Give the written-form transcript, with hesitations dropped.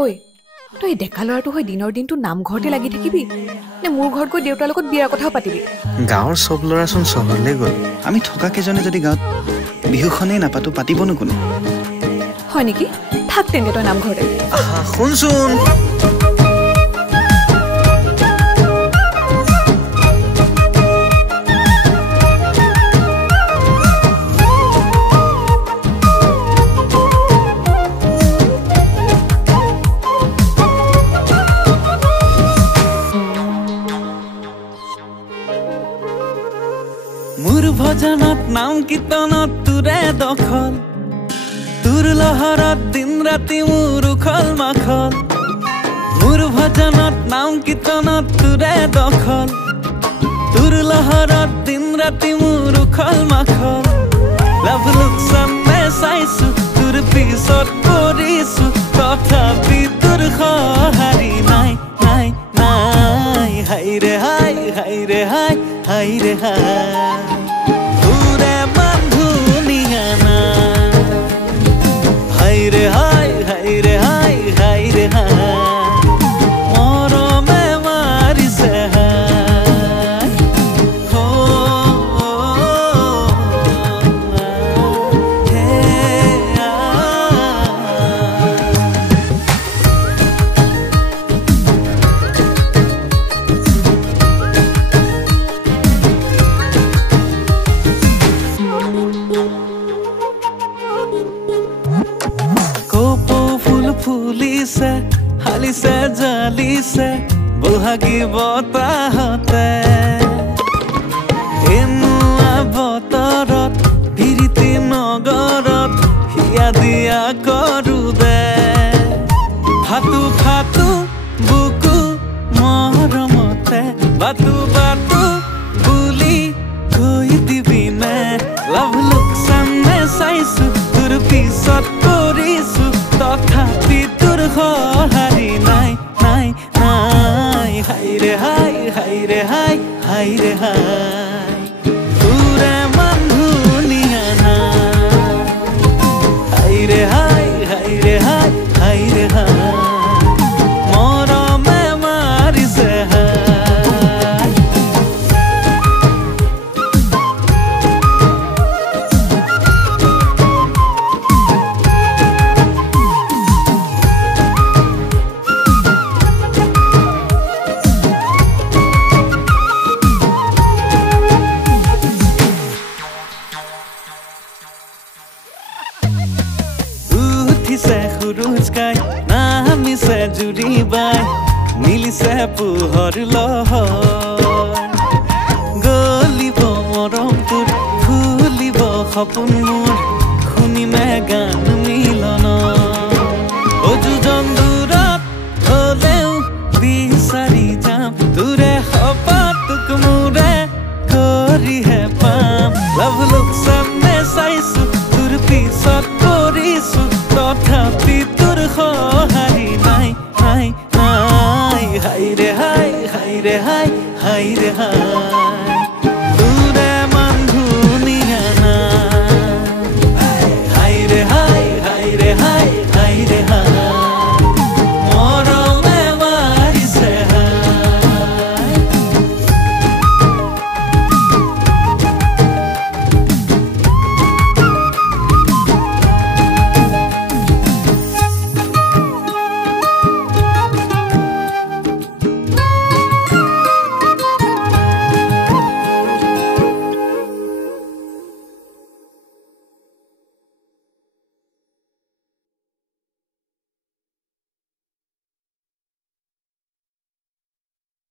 ঐ তই ডেকা ল'ৰাটো হৈ দিনৰ দিনটো নামঘৰতে লাগি থাকিবি নে মোৰ ঘৰত গৈ দেউতাৰ লগত বিয়াৰ কথাও পাতিবি? গাঁৱৰ চব ল'ৰাচোন চহৰলৈ গ'ল, আমি থকা কেইজনে যদি গাঁৱত বিহুখনেই নাপাতো পাতিবনো কোনে? হয় নেকি? থাক তেন্তে তই নামঘৰতে। শুনচোন মোৰ ভজনত নাম কীৰ্তনত তোৰে দখল, তোৰ লহৰত দিন ৰাতি মোৰ উখল মাখল। মোৰ ভজনত নাম কীৰ্তনত তোৰে দখল, তোৰ লহৰত দিন ৰাতি মোৰ উখল মাখল। লাভ লোকচানে চাইছো তোৰ পিছত কৰিছো, তথাপি তোৰ সঁহাৰি নাই নাই নাই। হাইৰে হাই হাইৰে হাই হাইৰে হাই তোৰে বান্ধুনিয়া না। হাইৰে হাই হাইৰে হাই হাইৰে হাই মৰমে মাৰিছে হাই। কপৌ ফুল ফুলিছে হালিছে জালিছে বহাগী বতাহতে, এনেকুৱা বতৰত প্ৰীতি নগৰত হিয়া দিয়া কৰো দে। ফাটু ফাটু বুকু মৰমতে বাটু বাটু বুলি কৈ দিবি নে? লাভ লোকচানে চাইছো তোৰ পিছত কৰিছো, তথাপি তোৰ সঁহাৰি নাই নাই নাই। হাইৰে হাই হাইৰে হাই হাইৰে হাই তোৰে বান্ধুনিয়া না। হাইৰে হাই হাইৰে হাই হাইৰে হাই মৰমে মাৰিছে হাই। উঠিছে সুৰুজকাই নামিছে জুৰি বাই, মিলিছে পোহৰ লহৰ। গলিব মৰম তোৰ ফুলিব সপোন মোৰ, শুনিমে গান মিলন। অযোজন দূৰত হলেও বিচাৰি যাম, তোৰে শপতক মোৰে কৰিহে পাম। লাভ লোকচানে চাইছো তোৰ পিছত কৰিছো, তথাপি তোৰ সঁহাৰি নাই নাই নাই। হাইৰে হাই হাইৰে হাই হাইৰে হাই